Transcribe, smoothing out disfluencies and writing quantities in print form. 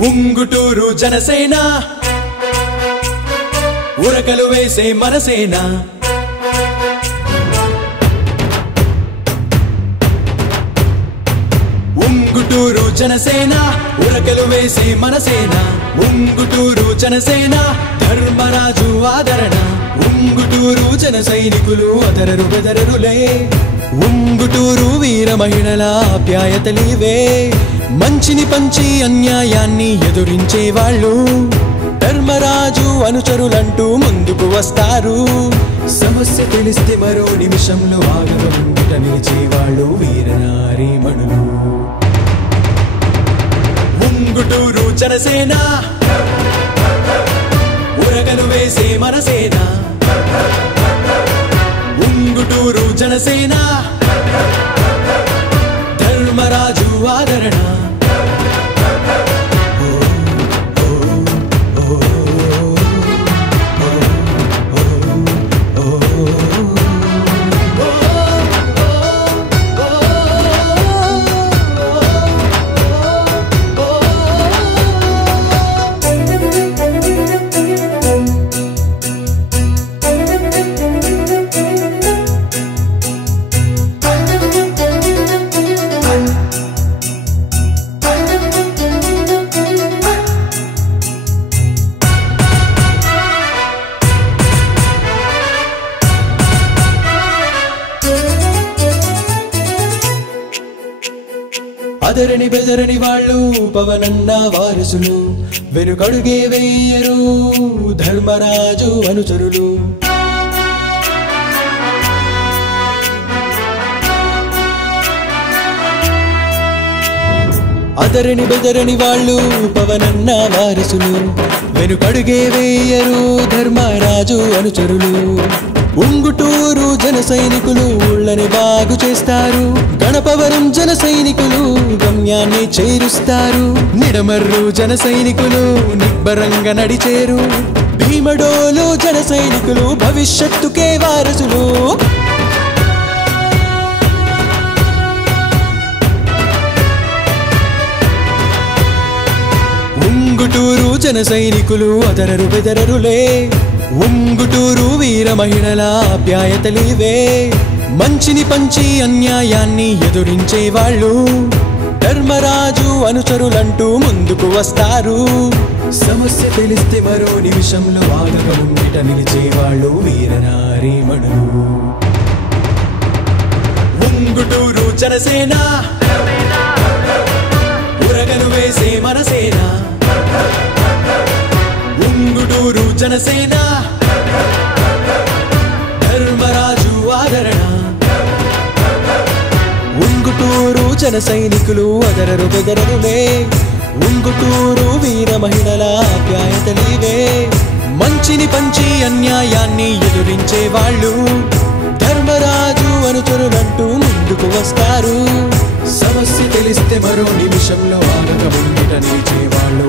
ఉంగుటూరు జనసేన ఉరకలు వేసే మనసేన ఉంగుటూరు జనసేన ఉరకలు వేసే మనసేన ఉంగుటూరు జనసేన ధర్మరాజు ఆదరణ ఉంగుటూరు జన సైనికులు అదరరు బెదరరులే ఉంగుటూరు వీర మహిళల ఆప్యాయతలివే మంచిని పంచి అన్యాయాన్ని ఎదురించే వాళ్ళు ధర్మరాజు అనుచరులంటూ ముందుకు వస్తారు సమస్య తెలిస్తే మరో నిమిషంలో ఆగగా ముంగిట నిలిచేవాళ్ళు వీరనారీమణులు ఉంగుటూరు జనసేన ఉరకలు వేసే మనసేన ఉంగుటూరు జనసేన ధర్మరాజు ఆదరణ అదరని బెదరని వాళ్ళు పవనన్న వారసులు వెనుకడుగే వేయరు ధర్మరాజు అనుచరులు అదరని బెదరని వాళ్ళు పవనన్న వారసులు వెనుకడుగే వేయరు ధర్మరాజు అనుచరులు ఉంగుటూరు జన సైనికులు ఊళ్ళని బాగు చేస్తారు గణపవరం జన సైనికులు గమ్యాన్ని చేరుస్తారు నిడమర్రు జన సైనికులు నిబ్బరంగా నడిచేరు భీమడోలు జన సైనికులు భవిష్యత్తుకే వారసులు ఉంగుటూరు జన సైనికులు అదరరు బెదరరులే ఉంగుటూరు వీర మహిళల ఆప్యాయతలివే మంచిని పంచి అన్యాయాన్ని ఎదురించే వాళ్ళు ధర్మరాజు అనుచరులంటూ ముందుకు వస్తారు సమస్య తెలిస్తే మరో నిమిషంలో ఆగగా ముంగిట నిలిచేవాళ్ళు వీరనారీమణులు ఉంగుటూరు జనసేన ఉరగలు వేసే మనసేన ఉంగుటూరు జనసేన ధర్మరాజు ఆదరణ ఉంగుటూరు జన సైనికులు అదరరు బెదరరులే ఉంగుటూరు వీర మహిళల ఆప్యాయతలివే మంచిని పంచి అన్యాయాన్ని ఎదురించే వాళ్ళు ధర్మరాజు అనుచరులంటూ ముందుకు వస్తారు సమస్య తెలిస్తే మరో నిమిషంలో ఆగక ముంగిట నిలిచేవాళ్ళు